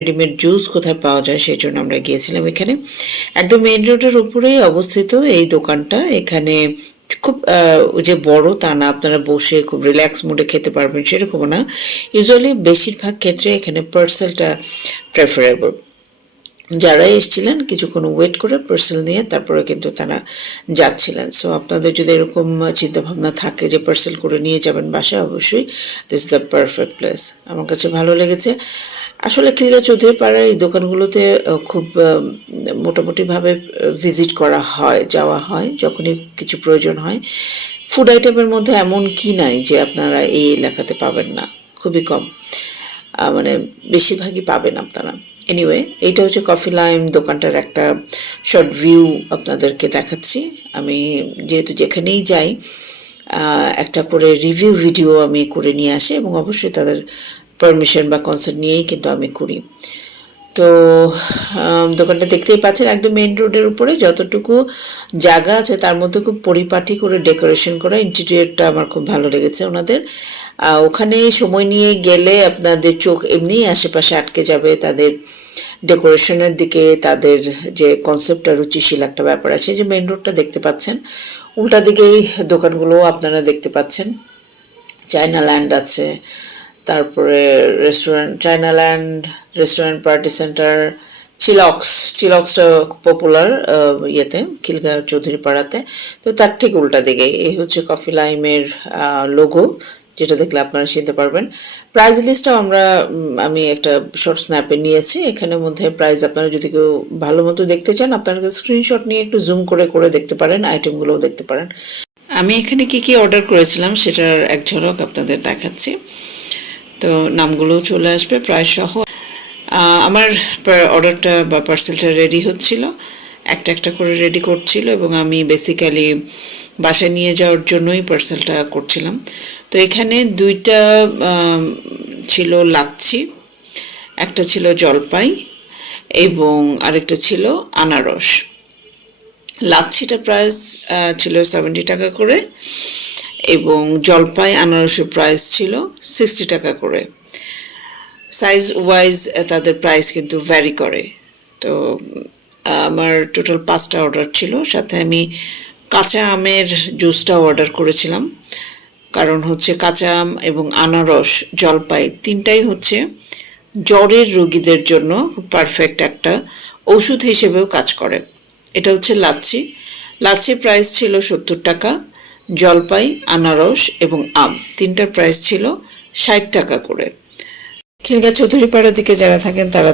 Readymade juice কোথায় পাওয়া যায় সেই জন্য আমরা গিয়েছিলাম এখানে। একদম মেইন রোডের উপরেই অবস্থিত এই দোকানটা। এখানে খুব যে বড় তা না, আপনারা বসে খুব রিল্যাক্স মুডে খেতে পারবেন সেরকমও না। ইউজুয়ালি বেশিরভাগ ক্ষেত্রে এখানে পার্সেলটা প্রেফারেবল। যারা এসেছিলেন কিছুক্ষণ ওয়েট করে পার্সেল নিয়ে তারপরে কিন্তু তারা যাচ্ছিলেন। সো আপনাদের যদি এরকম চিন্তাভাবনা থাকে যে পার্সেল করে নিয়ে যাবেন বাসায়, অবশ্যই this is the perfect place. আমার কাছে ভালো লেগেছে। আসলে খিলগাঁও চৌধুরী পাড়ার এই দোকানগুলোতে খুব মোটামুটিভাবে ভিজিট করা হয়, যাওয়া হয় যখনই কিছু প্রয়োজন হয়। ফুড আইটেমের মধ্যে এমন কি নাই যে আপনারা এই এলাকাতে পাবেন না, খুবই কম, মানে বেশিরভাগই পাবেন আপনারা। এনিওয়ে, এইটা হচ্ছে কফি লাইম দোকানটার একটা শর্ট ভিউ আপনাদেরকে দেখাচ্ছি। আমি যেহেতু যেখানেই যাই একটা করে রিভিউ ভিডিও আমি করে নিয়ে আসি এবং অবশ্যই তাদের পারমিশন বা কনসেন্ট নিয়েই কিন্তু আমি করি। তো দোকানটা দেখতেই পাচ্ছেন একদম মেইন রোডের উপরে, যতটুকু জায়গা আছে তার মধ্যে খুব পরিপাটি করে ডেকোরেশন করা। ইন্টেরিয়রটা আমার খুব ভালো লেগেছে ওনাদের। ওখানে সময় নিয়ে গেলে আপনাদের চোখ এমনিই আশেপাশে আটকে যাবে তাদের ডেকোরেশনের দিকে, তাদের যে কনসেপ্টটা রুচিশীল একটা ব্যাপার আছে। যে মেইন রোডটা দেখতে পাচ্ছেন, উল্টা দিকেই দোকানগুলো আপনারা দেখতে পাচ্ছেন। চায়না ল্যান্ড আছে, তারপরে restaurant, China land, restaurant, party centre, চিলক্সটা পপুলার ইয়েতে খিলগাঁও চৌধুরী পাড়াতে। তো তার ঠিক উল্টা দিকে এই হচ্ছে কফি লাইমের লোগো, যেটা দেখলে আপনারা চিনতে পারবেন। প্রাইস লিস্টটাও আমি একটা শর্ট স্ন্যাপে নিয়েছি। এখানের মধ্যে প্রাইস আপনারা যদি কেউ ভালো মতো দেখতে চান আপনারা স্ক্রিনশট নিয়ে একটু জুম করে করে দেখতে পারেন, আইটেমগুলোও দেখতে পারেন। আমি এখানে কি কি অর্ডার করেছিলাম সেটার এক ঝলক আপনাদের দেখাচ্ছি। তো নামগুলোও চলে আসবে প্রায় সহ। আমার অর্ডারটা বা পার্সেলটা রেডি হচ্ছিল, একটা একটা করে রেডি করছিল এবং আমি বেসিক্যালি বাসায় নিয়ে যাওয়ার জন্যই পার্সেলটা করছিলাম। তো এখানে দুইটা ছিল লাচ্ছি, একটা ছিল জলপাই এবং আরেকটা ছিল আনারস। লাচ্ছিটার প্রাইস ছিল 70 টাকা করে এবং জলপাই আনারসের প্রাইস ছিল 60 টাকা করে। সাইজ ওয়াইজ তাদের প্রাইস কিন্তু ভ্যারি করে। তো আমার টোটাল 5টা অর্ডার ছিল, সাথে আমি কাঁচা আমের জুসটাও অর্ডার করেছিলাম। কারণ হচ্ছে কাঁচা আম এবং আনারস, জলপাই তিনটাই হচ্ছে জ্বরের রোগীদের জন্য পারফেক্ট একটা ওষুধ হিসেবেও কাজ করে। এটা হচ্ছে লাচ্ছি। লাচ্ছির প্রাইস ছিল 70 টাকা, জলপাই, আনারস এবং আম তিনটার প্রাইস ছিল 60 টাকা করে। খিলগাঁও চৌধুরী পাড়ার দিকে যারা থাকেন তারা